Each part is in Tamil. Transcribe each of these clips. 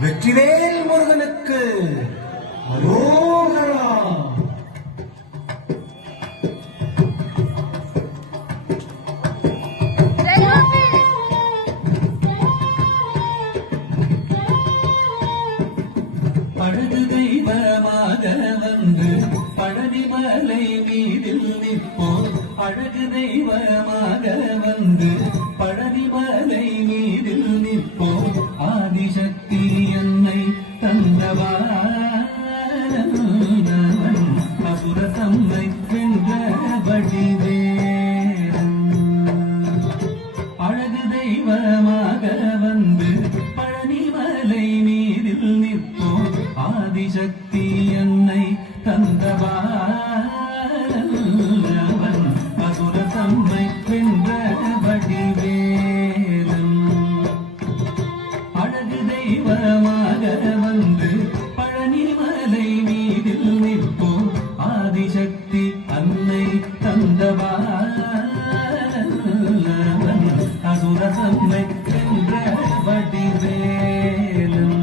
வெற்றிவேல் முருகனுக்கு அரோகரா. பழகு தெய்வமாக வந்து பழனிமலை மீதில் நிற்போம். அழகு தெய்வமாக வந்து பழனிமலை மீதில் நிற்போம். ஆதிசக்தி என்னை தந்தவான் அசுர தம்மை வென்ற வடிவேலன். அழகு தெய்வமாக வந்து பழனிமலை மீதில் நிற்போம். ஆதிசக்தி என்னை தந்தவான் அசுர தம்மை வென்ற வடிவேலன். அழகு தெய்வமாக வந்து பழனிமலை மீதில் நிற்போம். ஆதிசக்தி அன்னை தந்தவான் அசுர தம்மை வென்ற வடிவேலன்.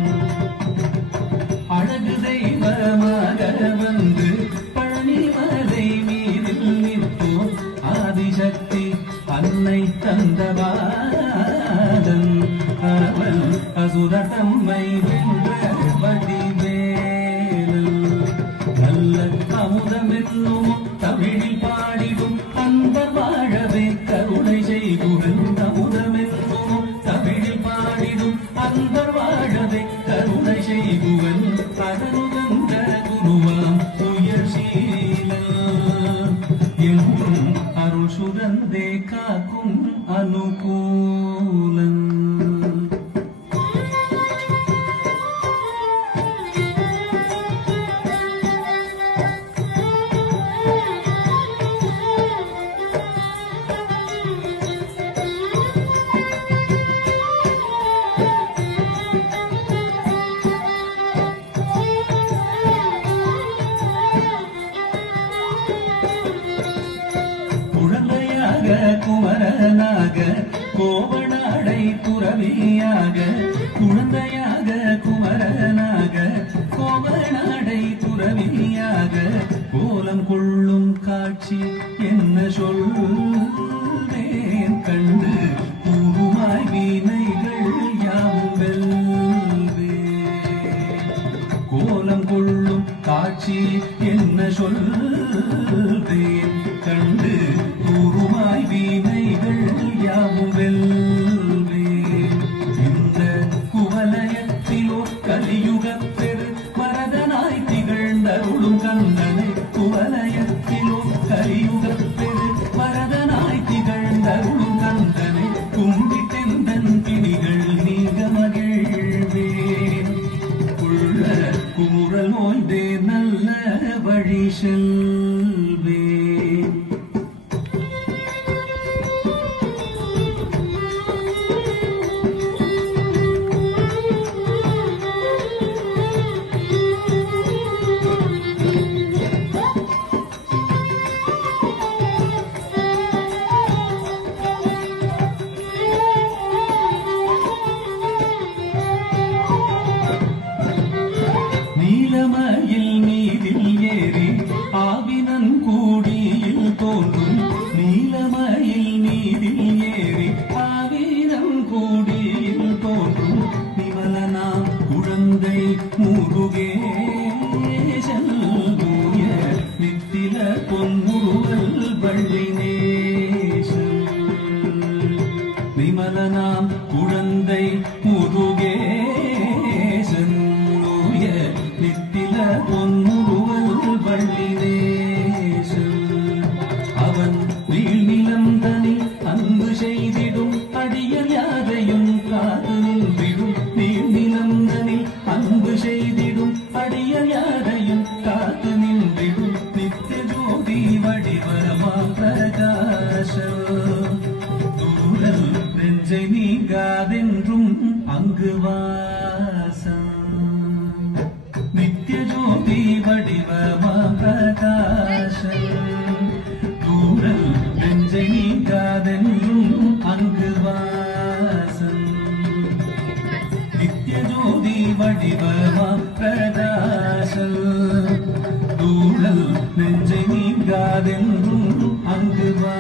அழகு தெய்வமாக வந்து பழனிமலை மீதில் நிற்போம். ஆதிசக்தி அன்னை தந்தவான் அவன் அசுர தம்மை வென்ற வடிவேலன். நல்ல அமுதமென்னும் தமிழில் பாடிடும் அன்பர் வாழவே கருணை செய்குவன். அமுதமென்னும் தமிழில் பாடிடும் அன்பர் வாழவே கருணை செய்குவன். அதனுகந்த குருவாம் உயர்சீலன் என்றும் அருள் சுரந்தே காக்கும் அனுகூலன். குழந்தையாக குமரனாக கோவனாடை துறவியாக. குழந்தையாக குமரனாக கோவனாடை துறவியாக. கோலம் கொள்ளும் காட்சி என்ன சொல்வேன் கண்டு கூறுமாய் வீணைகள் யாவும் வெல்வேன். கோலம் கொள்ளும் காட்சி என்ன சொல்வேன் கண்டு கூறுமாய் வீணைகள் யாவும் வெல்வேன். இந்த குவலயத்திலோ கலியுகப் பெரு மரதனாய் திகழ்ந்தருளும் கந்தனை. குவலயத்திலோ கலியுகப் பெரு மரதனாய் திகழ்ந்தருளும் கந்தனை. கும்பிட்டெந்தன் பிணிகள் நீங்க மகிழ்வேன். உள்ள குமுறல் ஓய்ந்தே நல்ல வழி செல்வேன். நீலமயில் மீதில் ஏறி ஆவினன் கூடியில் தோன்றும். நீலமயில் மீதில் ஏறி ஆவினன் கூடியில் தோன்றும். நிமலனாம் குழந்தை முருகேசன் தூய நித்தில பொன்முருவல் வள்ளினேசன். நிமலனாம் குழந்தை முருகேசன் தூய நித்தில பொன்முருவல் வள்ளினேசன். அவன் வீழ்நிலம் தனில் அன்பு செய்திடும் அடியல் யாரையும் காத்து நின்றிடும். நீழ்நிலம் தனில் அன்பு செய்திடும் அடியல் யாரையும் காத்து நின்றிடும். நித்திய ஜோதி வடிவமா பிரகாசம். தூரல் நெஞ்சை நீங்காதென்றும் அங்கு வாசம். நித்திய ஜோதி வடிவமா பிரகாசம். தூரல் நெஞ்சை நீங்காதென்றும் அங்கு வாசம். நித்திய ஜோதி வடிவமா பிரகாசம் தூரல் நெஞ்சை நீங்காதென்றும் அங்கு வா